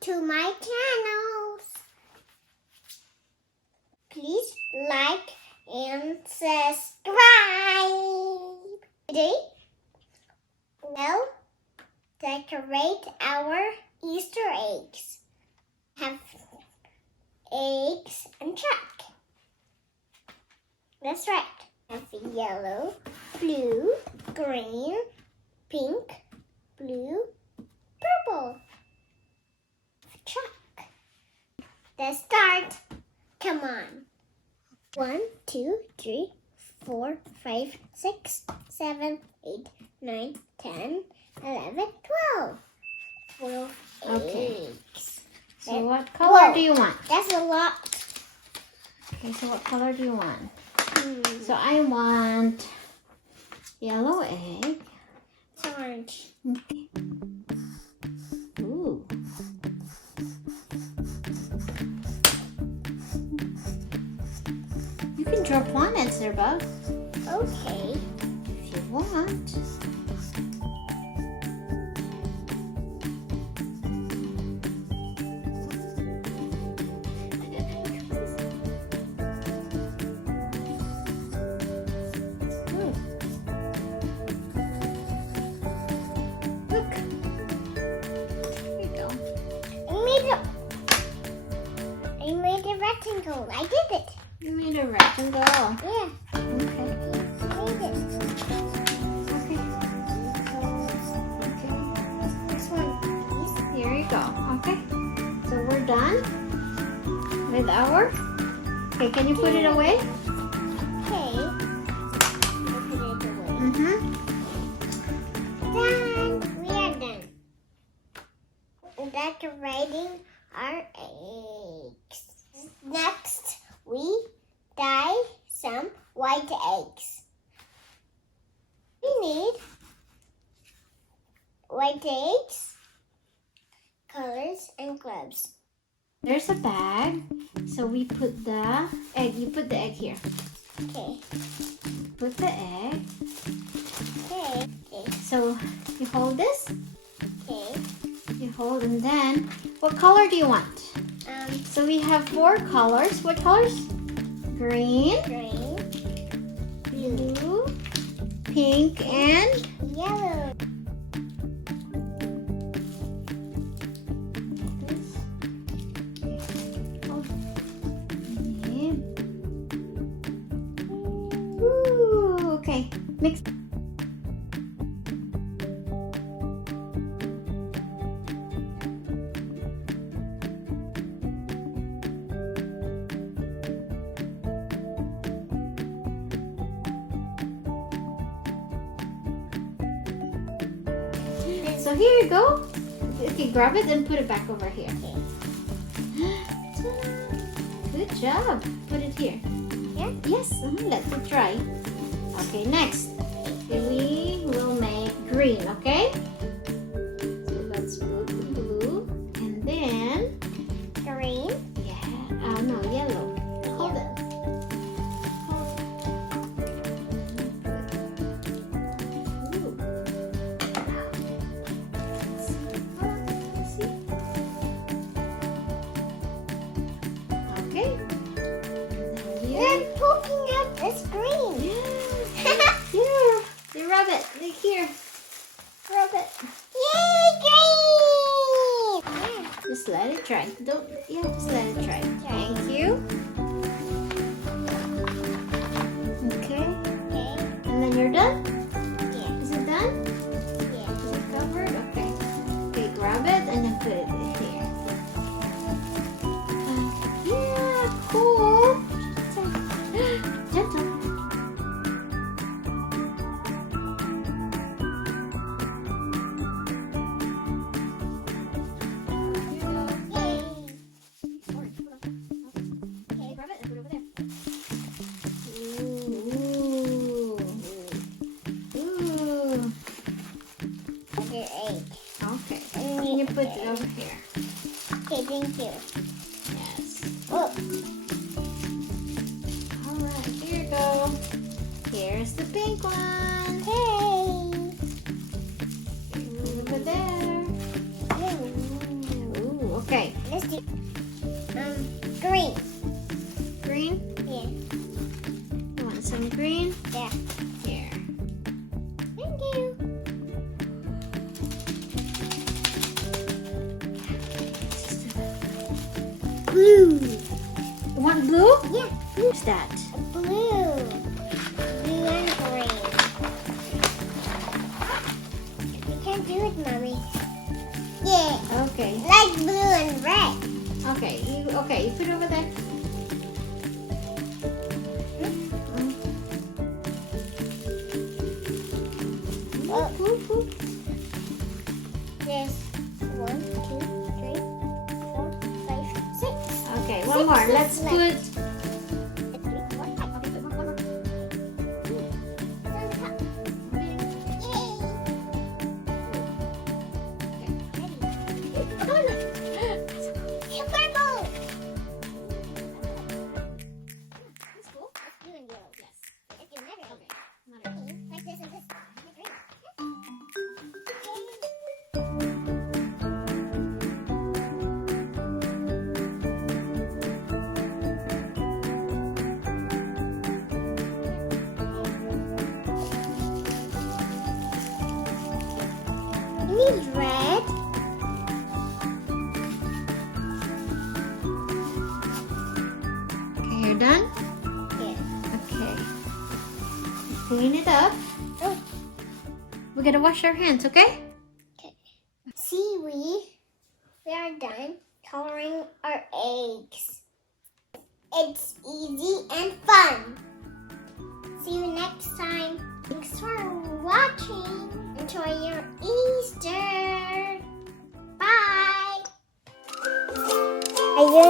to my channels. Please like and subscribe. Today, we'll decorate our Easter eggs. Have eggs and track. That's right. Have yellow, blue, green, pink, blue, purple. Track. Let's start. Come on. 1, 2, 3, 4, 5, 6, 7, 8, 9, 10, 11, 12. 12 Okay. eggs. So what color do you want? That's a lot. Okay, so what color do you want? So I want yellow egg. It's orange. Okay. Ooh. You can draw planets there, Bug, Okay. if you want. Look. Here you go. I made a rectangle. I did it. You made a rectangle. Yeah. Okay. I made it. Okay. Okay. This one, please. Here you go. Okay. So we're done with our. Okay, can you put it away? Okay. I'll put it away. Mm-hmm. Done. We are done. Decorating our eggs. Next, we dye some white eggs. We need white eggs, colors, and gloves. There's a bag. So we put the egg. You put the egg here. Okay. Put the egg. Okay. Okay. So you hold this. Okay. You hold, and then what color do you want? So we have 4 colors. What colors? Green, Green, blue, pink, and yellow. Ooh, okay. Mix. So here you go. Okay, grab it and put it back over here. Good job. Put it here. Yeah? Yes, let it dry. Okay, next. We will make green, okay? So let's put the blue and then, Green. yeah, no, yellow. Hold it. Ooh. See? Okay. They're poking out the screen. Here, you rub it. Like here. Rub it. Yay, green! Yeah. Just let it dry. Don't. Yeah, just let it dry. Thank you. Okay. Okay. And then you're done. Yeah. Is it done? Yeah. Is it covered? Okay. Okay, grab it and then put it in here. Yeah, cool. Gentle. Yay. Okay, grab it and put it over there. Ooh. Ooh. Other egg. Okay. Can you put it over here? Okay, thank you. Yes. Oh, All right, here you go. Here's the pink one. hey. Over there. Ooh. Ooh, Okay. Let's do green. Green? Yeah. You want some green? Yeah. Here. Thank you. Blue. You want blue? Yeah. What's that? Blue. Blue and green. We can do it, Mommy. Yeah. Okay. Like blue and red. Okay. You put it over there. Oh. Whoop, whoop. There's 1, 2, 3, 4, 5, 6. Okay, one more. Let's put. Need red. Okay, you're done? Yeah. Okay. Clean it up. Oh. We gotta wash our hands, okay? See, we are done coloring our eggs. It's easy and fun. See you next time. Thanks for watching. Enjoy your Easter. Bye. Are you